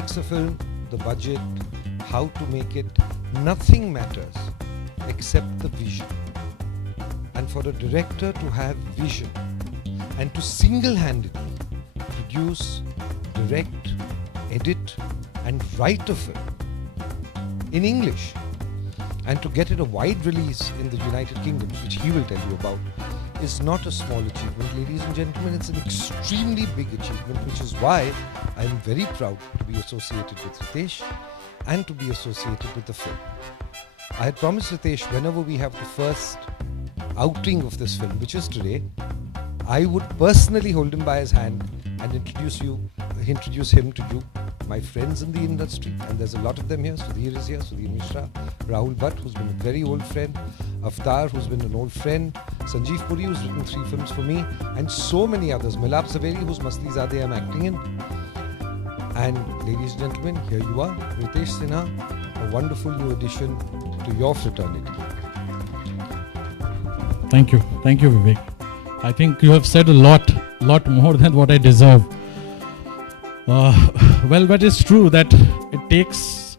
makes a film, the budget, how to make it, nothing matters except the vision. And for a director to have vision and to single-handedly produce, direct, edit and write a film in English and to get it a wide release in the United Kingdom, which he will tell you about, is not a small achievement, ladies and gentlemen. It's an extremely big achievement, which is why I am very proud to be associated with Ritesh and to be associated with the film. I had promised Ritesh whenever we have the first outing of this film, which is today, I would personally hold him by his hand and introduce him to you, my friends in the industry, and there's a lot of them here. Sudhir is here, Sudhir Mishra, Rahul Bhatt, who's been a very old friend, Avtar, who's been an old friend, Sanjeev Puri, who's written 3 films for me, and so many others. Milap Zaveri, whose Masti Zadeh I'm acting in. And ladies and gentlemen, here you are, Ritesh Sinha, a wonderful new addition to your fraternity. Thank you, Vivek. I think you have said a lot more than what I deserve. Well, but it's true that it takes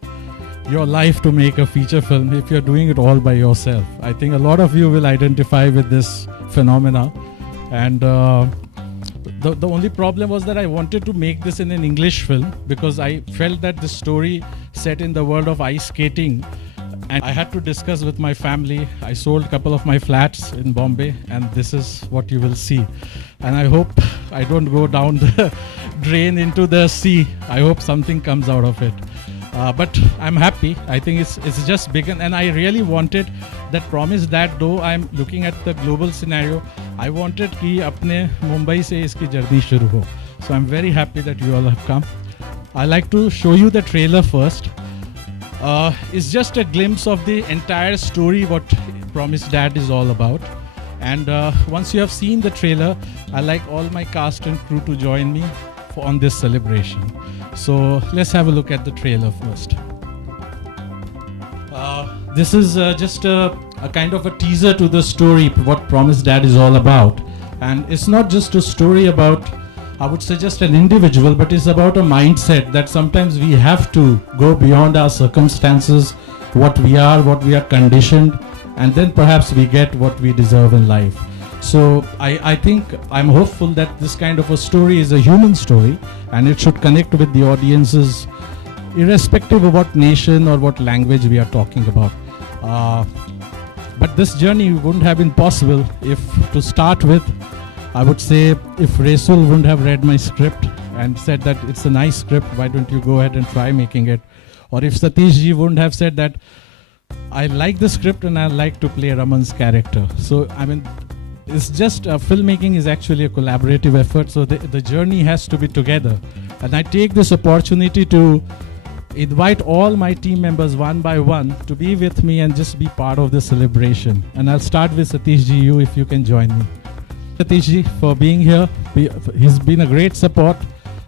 your life to make a feature film if you're doing it all by yourself. I think a lot of you will identify with this phenomena, and the only problem was that I wanted to make this in an English film because I felt that the story set in the world of ice skating, and I had to discuss with my family. I sold a couple of my flats in Bombay, and this is what you will see. And I hope I don't go down the drain into the sea. I hope something comes out of it. But I'm happy. I think it's just begun, and I really wanted that promise that though I'm looking at the global scenario, I wanted कि अपने मुंबई से इसकी journey शुरू हो. So I'm very happy that you all have come. I like to show you the trailer first. It's just a glimpse of the entire story what Promised Dad is all about. And once you have seen the trailer, I like all my cast and crew to join me on this celebration. So let's have a look at the trailer first. This is just a kind of a teaser to the story, what Promised Dad is all about. And it's not just a story about, I would say, just an individual, but it's about a mindset that sometimes we have to go beyond our circumstances, what we are conditioned, and then perhaps we get what we deserve in life. So I think I'm hopeful that this kind of a story is a human story, and it should connect with the audiences irrespective of what nation or what language we are talking about. But this journey wouldn't have been possible if, to start with, I would say, if Resul wouldn't have read my script and said that it's a nice script, why don't you go ahead and try making it? Or if Satish ji wouldn't have said that I like the script and I like to play Raman's character. So, I mean, it's just filmmaking is actually a collaborative effort. So the journey has to be together. And I take this opportunity to invite all my team members one by one to be with me and just be part of the celebration. And I'll start with Satish ji, if you can join me. Satish ji for being here. He's been a great support,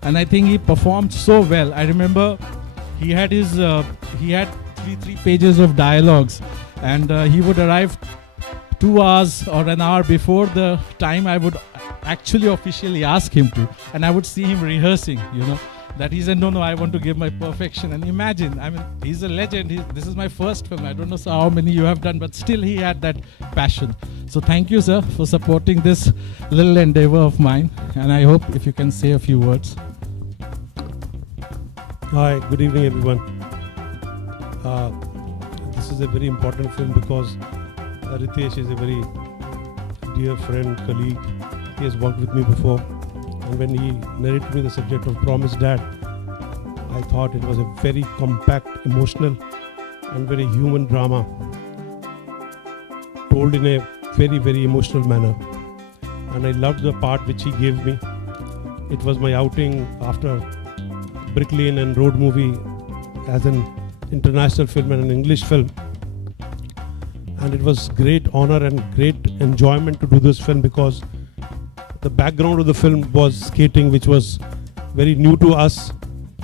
and I think he performed so well. I remember he had three pages of dialogues, and he would arrive 2 hours or an hour before the time I would actually officially ask him to, and I would see him rehearsing, that he said, no, I want to give my perfection. And imagine, I mean, he's a legend. This is my first film. I don't know how many you have done, but still he had that passion. So thank you, sir, for supporting this little endeavor of mine. And I hope if you can say a few words. Hi, good evening, everyone. This is a very important film because Ritesh is a very dear friend, colleague. He has worked with me before. And when he narrated me the subject of Promised Dad, I thought it was a very compact, emotional and very human drama told in a very, very emotional manner. And I loved the part which he gave me. It was my outing after Brick Lane and Road Movie as an international film and an English film. And it was great honor and great enjoyment to do this film because the background of the film was skating, which was very new to us,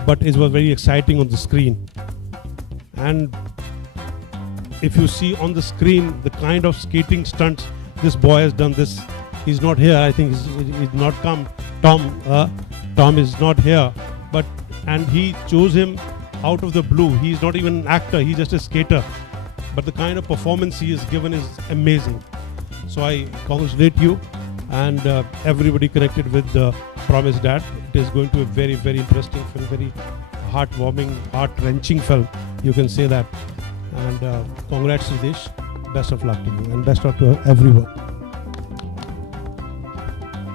but it was very exciting on the screen. And if you see on the screen the kind of skating stunts this boy has done, he's not here. I think he's not come. Tom is not here, but and he chose him out of the blue. He's not even an actor, he's just a skater. But the kind of performance he has given is amazing. So I congratulate you and everybody connected with the Promised Dad. It is going to be a very, very interesting film, very heartwarming, heart-wrenching film. You can say that. And congrats, Siddhesh. Best of luck to you and best of luck to everyone.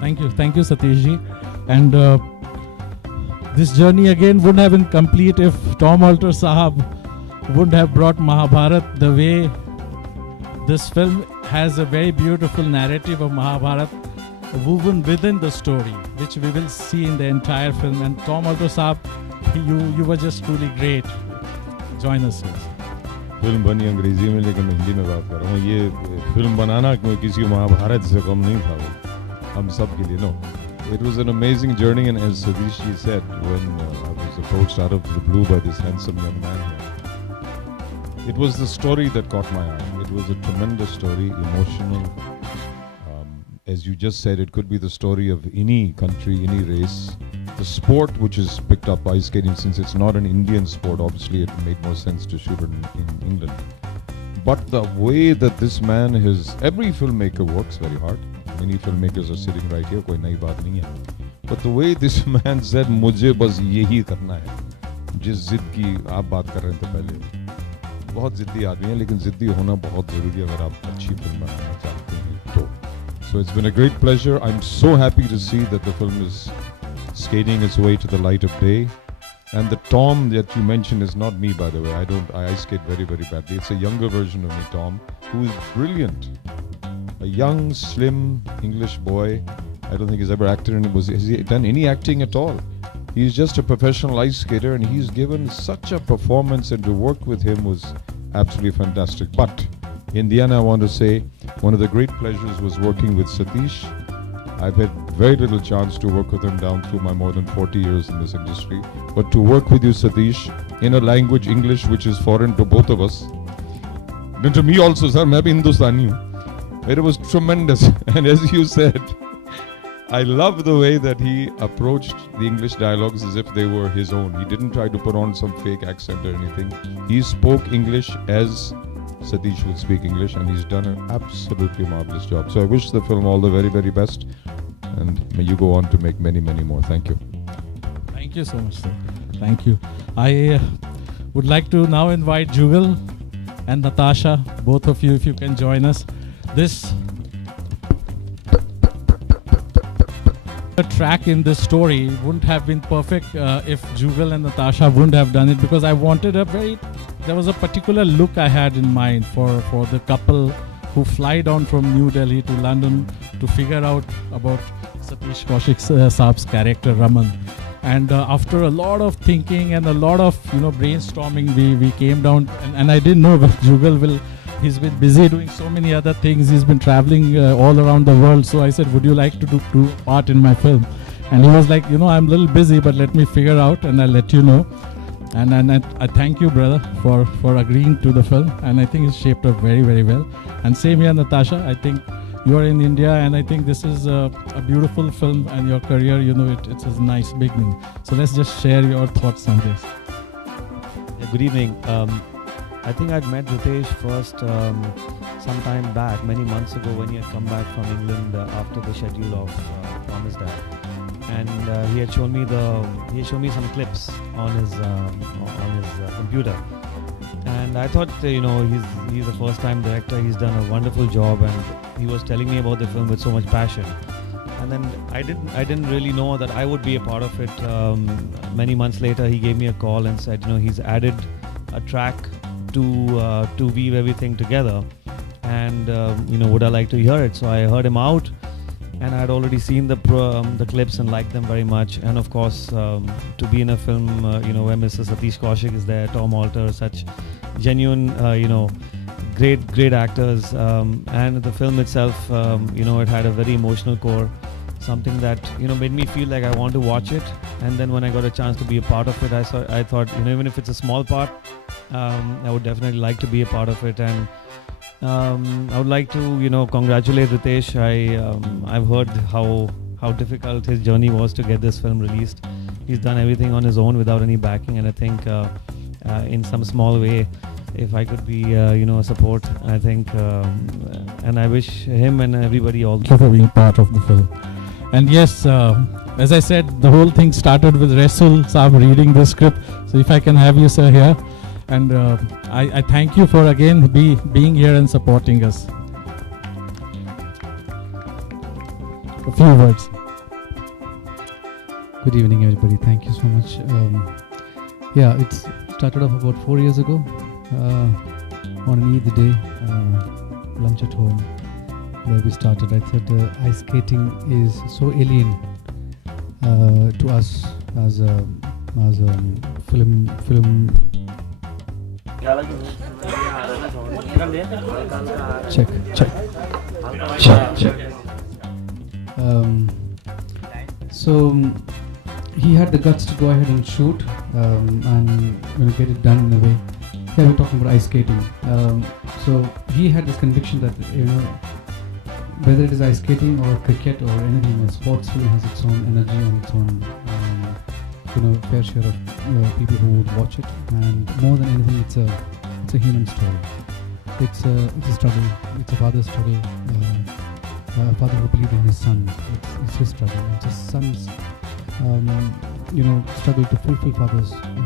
Thank you, Satish ji. And this journey again wouldn't have been complete if Tom Alter Sahab wouldn't have brought Mahabharat the way. This film has a very beautiful narrative of Mahabharat woven within the story, which we will see in the entire film. And Tom Alter Sahab, you were just truly great. Join us, please. Film बनी अंग्रेजी में लेकिन मैं हिंदी में बात कर रहा हूँ. ये फिल्म बनाना किसी महाभारत से कम नहीं था वो हम सब के लिए. No, it was an amazing journey, and as Satish ji said, when I was approached out of the blue by this handsome young man here, it was the story that caught my eye. It was a tremendous story, emotional. As you just said, it could be the story of any country, any race. The sport, which is picked up ice skating, since it's not an Indian sport, obviously it made more sense to shoot it in England. But the way that this man every filmmaker works very hard. Many filmmakers are sitting right here, कोई नई बात नहीं है. But the way this man said, मुझे बस यही करना है. जिस जिद की आप बात कर रहे थे पहले, बहुत जिद्दी आदमी है, लेकिन जिद्दी होना बहुत जरूरी है अगर आप अच्छी फिल्म बनाना चाहते हैं तो. So it's been a great pleasure. I'm so happy to see that the film is skating its way to the light of day. And the Tom that you mentioned is not me, by the way. I ice skate very, very badly. It's a younger version of me, Tom, who is brilliant. A young, slim English boy. I don't think he's ever acted has he done any acting at all? He's just a professional ice skater, and he's given such a performance, and to work with him was absolutely fantastic. But in the end, I want to say one of the great pleasures was working with Satish. I've had very little chance to work with him down through my more than 40 years in this industry. But to work with you, Satish, in a language, English, which is foreign to both of us, and to me also, sir, मैं भी हिंदुस्तानी हूँ. It was tremendous. And as you said, I love the way that he approached the English dialogues as if they were his own. He didn't try to put on some fake accent or anything. He spoke English as Satish would speak English, and he's done an absolutely marvelous job. So I wish the film all the very, very best, and may you go on to make many, many more. Thank you. Thank you so much, sir. Thank you. I would like to now invite Jugal and Natasha, both of you, if you can join us. This track in this story wouldn't have been perfect if Jugal and Natasha wouldn't have done it, because I wanted there was a particular look I had in mind for the couple who fly down from New Delhi to London to figure out about Satish Kaushik Saab's character Raman. And after a lot of thinking and a lot of brainstorming, we came down, and I didn't know that Jugal he's been busy doing so many other things. He's been traveling all around the world. So I said, would you like to do part in my film? And he was like, I'm a little busy, but let me figure out and I'll let you know. And I thank you, brother, for agreeing to the film. And I think it's shaped up very, very well. And same here, Natasha. I think you are in India, and I think this is a beautiful film, and your career, it's a nice beginning. So let's just share your thoughts on this. Yeah, good evening. I think I'd met Ritesh first some time back, many months ago, when he had come back from England after the schedule of Promised Dad, and he had shown me some clips on his computer, and I thought he's a first-time director. He's done a wonderful job, and he was telling me about the film with so much passion. And then I didn't really know that I would be a part of it. Many months later, he gave me a call and said, he's added a track to weave everything together, and would I like to hear it? So I heard him out, and I had already seen the clips and liked them very much. And of course, to be in a film where Mr. Satish Kaushik is there, Tom Alter, such genuine great actors, and the film itself, it had a very emotional core, something that made me feel like I want to watch it. And then when I got a chance to be a part of it, I thought even if it's a small part, I would definitely like to be a part of it. And I would like to congratulate Ritesh. I've heard how how difficult his journey was to get this film released. He's done everything on his own without any backing, and I think in some small way, if I could be a support, I think, and I wish him and everybody all Thank you for being part of the film. And yes, as I said, the whole thing started with Rasul Saab reading the script. So if I can have you, sir, here. And I thank you for again being here and supporting us. A few words. Good evening, everybody. Thank you so much. Yeah, it started off about 4 years ago. On an Eid day, lunch at home, where we started. I thought ice skating is so alien to us as a film. Check. So he had the guts to go ahead and shoot and get it done in a way. Yeah, we're talking about ice skating. So he had this conviction that whether it is ice skating or cricket or anything, a sports film has its own energy and its own fair share of people who would watch it. And more than anything, it's a human story. It's a struggle. It's a father's struggle. A father who believed in his son. It's his struggle. It's his son's struggle to fulfill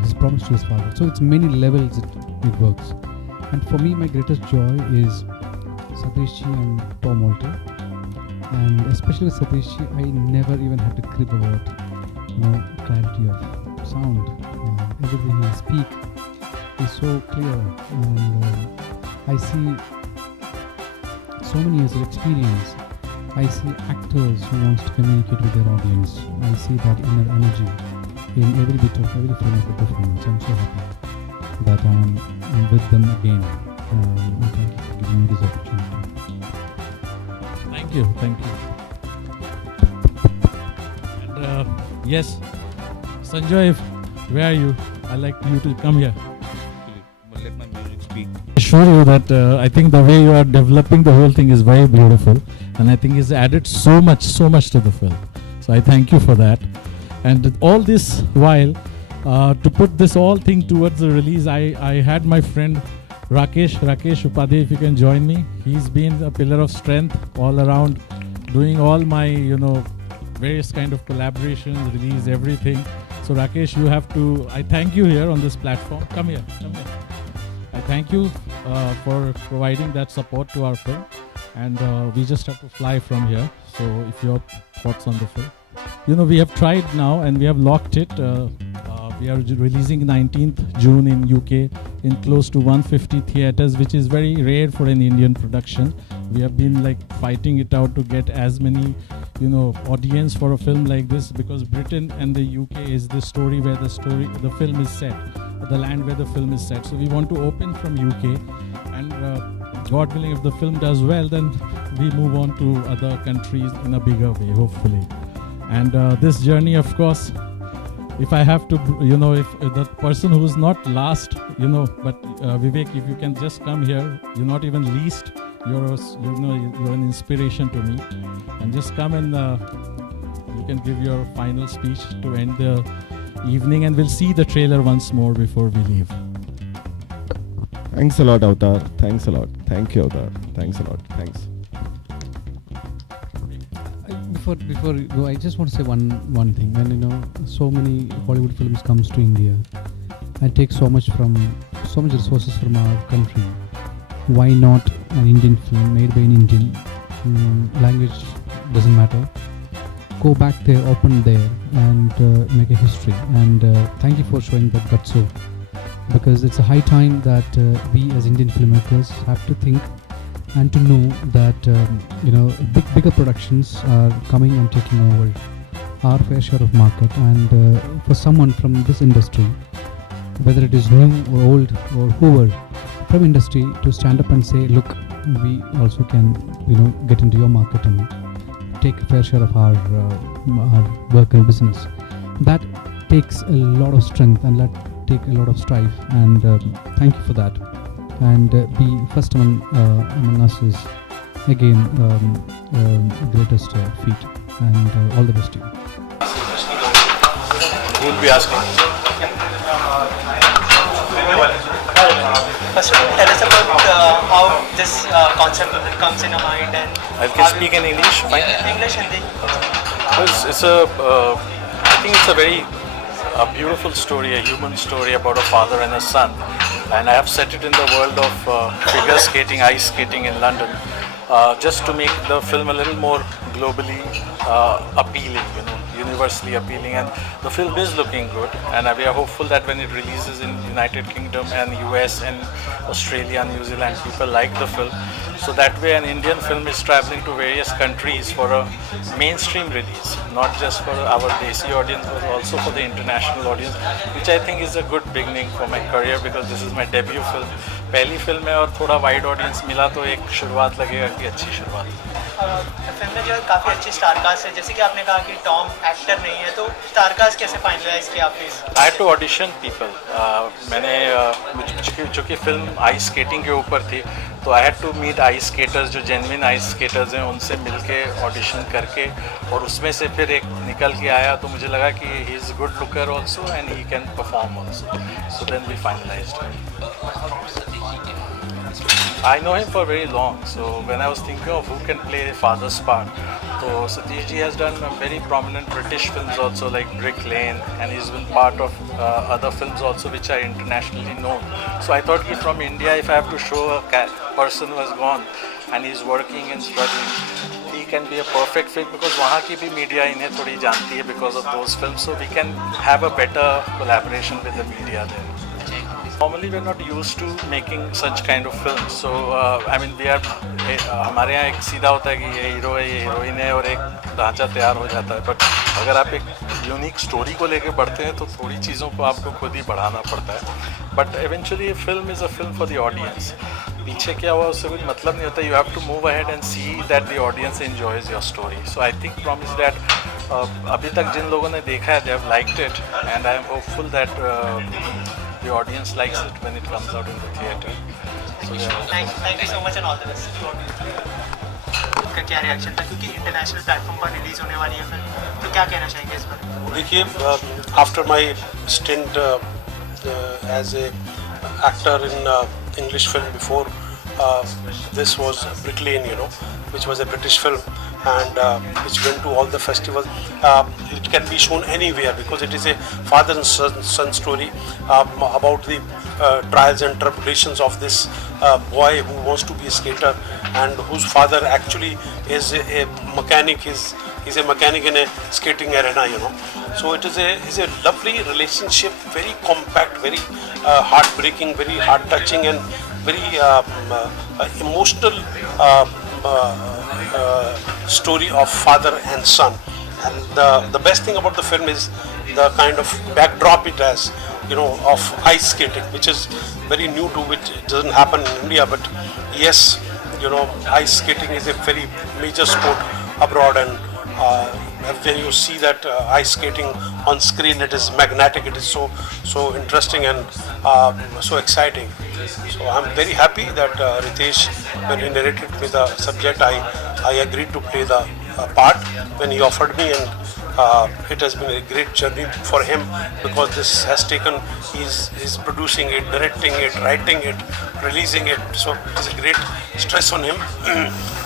his promise to his father. So it's many levels it works. And for me, my greatest joy is Sateshji and Tom Alter. And especially with Sateshji, I never even had to crib about clarity of sound. Everything he speaks is so clear, and I see so many years of experience. I see actors who wants to communicate with their audience. I see that inner energy in every bit of every frame of the performance. I'm so happy that I'm with them again. And thank you for giving me this opportunity. Thank you. And yes, Sanjoy, where are you? I'd like you to come here. Let my music speak. I assure you that I think the way you are developing the whole thing is very beautiful, and I think it's added so much to the film. So I thank you for that. And all this while, to put this all thing towards the release, I had my friend Rakesh Upadhyay, if you can join me. He's been a pillar of strength all around, doing all my various kind of collaborations, release, everything. So Rakesh, I thank you here on this platform. Come here. I thank you for providing that support to our film, and we just have to fly from here. So if your thoughts on the film, we have tried now and we have locked it. We are releasing 19th June in UK in close to 150 theatres, which is very rare for an Indian production. We have been fighting it out to get as many audience for a film like this, because Britain and the UK is the story where the film is set, the land where the film is set. So we want to open from UK, and God willing, if the film does well, then we move on to other countries in a bigger way, hopefully. And this journey, of course, if I have to, if the person who is not last, but Vivek, if you can just come here, you're not even least. You're an inspiration to me, and just come and you can give your final speech to end the evening, and we'll see the trailer once more before we leave. Thanks a lot, Avatar. Thanks a lot. Thank you, Avatar. Thanks a lot. Thanks. Before you go, I just want to say one thing. When so many Hollywood films comes to India and take so much resources from our country, why not an Indian film made by an Indian? Language doesn't matter. Go back there, open there, and make a history. And thank you for showing that gutso, because it's a high time that we as Indian filmmakers have to think and to know that bigger productions are coming and taking over our fair share of market. And for someone from this industry, whether it is new or old or whoever from industry, to stand up and say, look, we also can get into your market and take a fair share of our work and business, that takes a lot of strength and that take a lot of strife. And thank you for that. And be first among us is again greatest feat. and all the best to you. Who will be asking? First of all, tell us about how this concept comes in your mind and I can speak in English. Fine. English, Hindi. I think it's a very beautiful story, a human story about a father and a son. And I have set it in the world of figure skating, ice skating in London, just to make the film a little more globally appealing, universally appealing. And the film is looking good, and we are hopeful that when it releases in United Kingdom and US and Australia, New Zealand, people like the film. So that way an Indian film is traveling to various countries for a mainstream release, not just for our Desi audience but also for the international audience, which I think is a good beginning for my career because this is my debut film. पहली film है और थोड़ा wide audience मिला तो एक शुरुआत लगेगा कि अच्छी शुरुआत। फिल्म में जो है काफ़ी अच्छी स्टारकास्ट है, जैसे कि आपने कहा कि टॉम एक्टर नहीं है, तो स्टारकास्ट कैसे फाइनलाइज किया आपने? I had to audition people. मैंने चूँकि फिल्म आइस स्केटिंग के ऊपर थी तो I had to meet ice skaters जो जेन्युइन आइस स्केटर्स हैं, उनसे मिलके ऑडिशन करके और उसमें से फिर एक निकल के आया तो मुझे लगा कि he is good looker also and he can perform also, so then we finalized. I know him for very long, so when I was thinking of who can play father's part, so Satish ji has done very prominent British films also like Brick Lane, and he's been part of other films also which are internationally known. So I thought that from India, if I have to show a person who has gone and he's working and struggling, he can be a perfect fit because वहाँ की भी media इन्हें थोड़ी जानती है because of those films, so we can have a better collaboration with the media there. Normally we're not used to making such kind of films, so I mean we are हमारे यहाँ एक सीधा होता है कि ये हीरो है, ये हीरोइन है और एक ढांचा तैयार हो जाता है, बट अगर आप एक यूनिक स्टोरी को लेके बढ़ते हैं तो थोड़ी चीज़ों को आपको खुद ही बढ़ाना पड़ता है, but eventually film is a film for the audience. पीछे क्या हुआ उससे कुछ मतलब नहीं होता, you have to move ahead and see that the audience enjoys your story. So I think promise that अभी तक जिन लोगों ने देखा है they have liked it and I am hopeful that the audience likes it when it comes out in the theatre. So yeah. Thank you so much and all the best. आपका क्या reaction था, क्योंकि international platform पर release होने वाली है film, तो क्या कहना चाहेंगे इस पर? देखिए, after my stint as a actor in English film before, this was Brick Lane, which was a British film and which went to all the festivals. It can be shown anywhere because it is a father and son story about the trials and tribulations of this boy who wants to be a skater and whose father actually is a mechanic. He's a mechanic in a skating arena, So it is a lovely relationship, very compact, very heartbreaking, very heart-touching, and very emotional story of father and son. And the best thing about the film is the kind of backdrop it has, of ice skating, which is very new to which it doesn't happen in India. But yes, ice skating is a very major sport abroad, and when you see that ice skating on screen, it is magnetic, it is so interesting and so exciting. So I'm very happy that Ritesh, when he narrated me the subject, I agreed to play the part when he offered me, and it has been a great journey for him because this has taken, he's producing it, directing it, writing it, releasing it, so it's a great stress on him.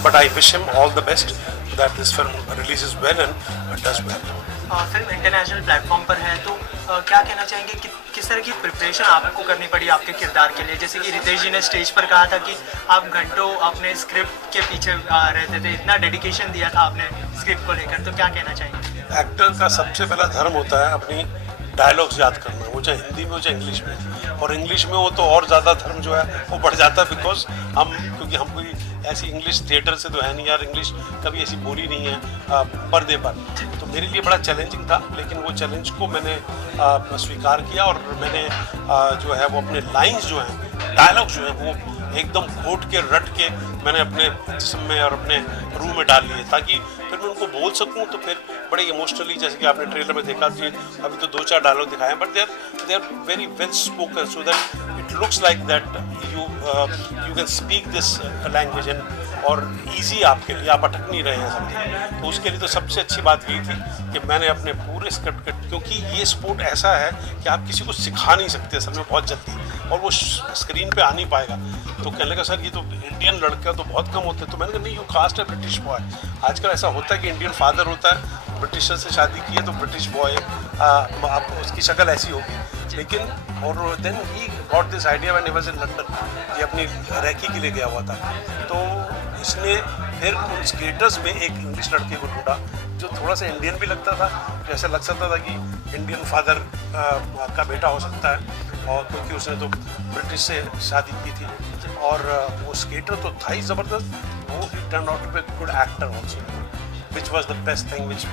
But I wish him all the best that this film releases well and does well. Film international platform पर है, तो क्या कहना चाहेंगे कि किस तरह की प्रिपरेशन आपको करनी पड़ी आपके किरदार के लिए? जैसे कि रितेश जी ने स्टेज पर कहा था कि आप घंटों अपने स्क्रिप्ट के पीछे रहते थे, इतना डेडिकेशन दिया था आपने स्क्रिप्ट को लेकर, तो क्या कहना चाहेंगे? एक्टर का सबसे पहला धर्म होता है अपनी डायलॉग्स याद करना, वो चाहे हिंदी में हो चाहे इंग्लिश में, और इंग्लिश में हो तो और ज़्यादा धर्म जो है वो बढ़ जाता है बिकॉज क्योंकि हम कोई ऐसी इंग्लिश थिएटर से तो है नहीं यार, इंग्लिश कभी ऐसी बोली नहीं है पर्दे पर, तो मेरे लिए बड़ा चैलेंजिंग था, लेकिन वो चैलेंज को मैंने स्वीकार किया और मैंने जो है वो अपने लाइंस जो हैं, डायलॉग जो हैं, वो एकदम घोट के रट के मैंने अपने जिस्म में और अपने रूह में डाल लिए ताकि फिर मैं उनको बोल सकूं, तो फिर बड़े इमोशनली, जैसे कि आपने ट्रेलर में देखा कि अभी तो 2-4 डायलॉग दिखाए हैं, but they are very well spoken so that it looks like that you can speak this language and और easy आपके लिए, आप अटक नहीं रहे हैं समझे। तो उसके लिए तो सबसे अच्छी बात यही थी कि मैंने अपने पूरे स्क्रिप्ट क्योंकि ये स्पोर्ट ऐसा है कि आप किसी को सिखा नहीं सकते असल में बहुत जल्दी, और वो स्क्रीन पे आ नहीं पाएगा। तो कहने लगा सर ये तो इंडियन लड़का तो बहुत कम होते हैं। तो मैंने कहा नहीं, यू कास्ट है ब्रिटिश बॉय। आजकल ऐसा होता है कि इंडियन फादर होता है, ब्रिटिशर से शादी की है तो ब्रिटिश बॉय, आप उसकी शक्ल ऐसी होगी। लेकिन और then he got this idea when he was in London, ये अपनी रैकी के लिए गया हुआ था। तो इसने फिर उन स्केटर्स में एक इंग्लिश लड़के को ढूंढा जो थोड़ा सा इंडियन भी लगता था, जैसे लग सकता था कि इंडियन फादर का बेटा हो सकता है, और क्योंकि उसने तो ब्रिटिश से शादी की थी। और वो स्केटर तो था ही ज़बरदस्त, वो he turn out to be good actor also, which was the best thing which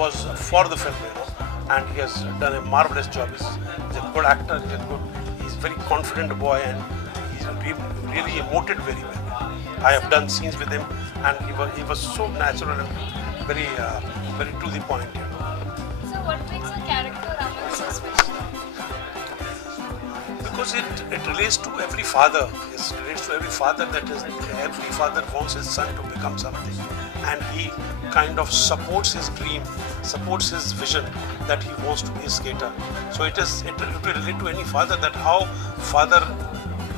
was for the film, you know, and he has done a marvelous job. He's a good actor, he's very confident boy, and he's really emoted very well. I have done scenes with him and he was so natural and very very to the point, you know. So what makes a character Raman so special? Because it relates to every father. It relates to every father, that is, every father wants his son to become something, and he kind of supports his dream, supports his vision that he wants to be a skater. So it will relate to any father, that how father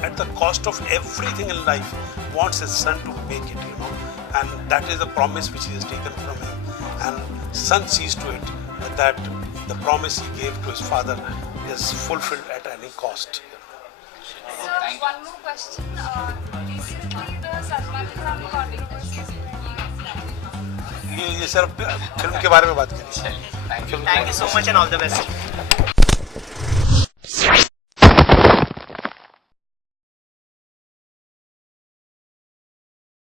at the cost of everything in life wants his son to make it, you know, and that is the promise which he has taken from him, and son sees to it that the promise he gave to his father is fulfilled at any cost. So one more question. Recently the Salman Khan controversy. ये सिर्फ film के बारे में बात करी। Thank you so much and all the best.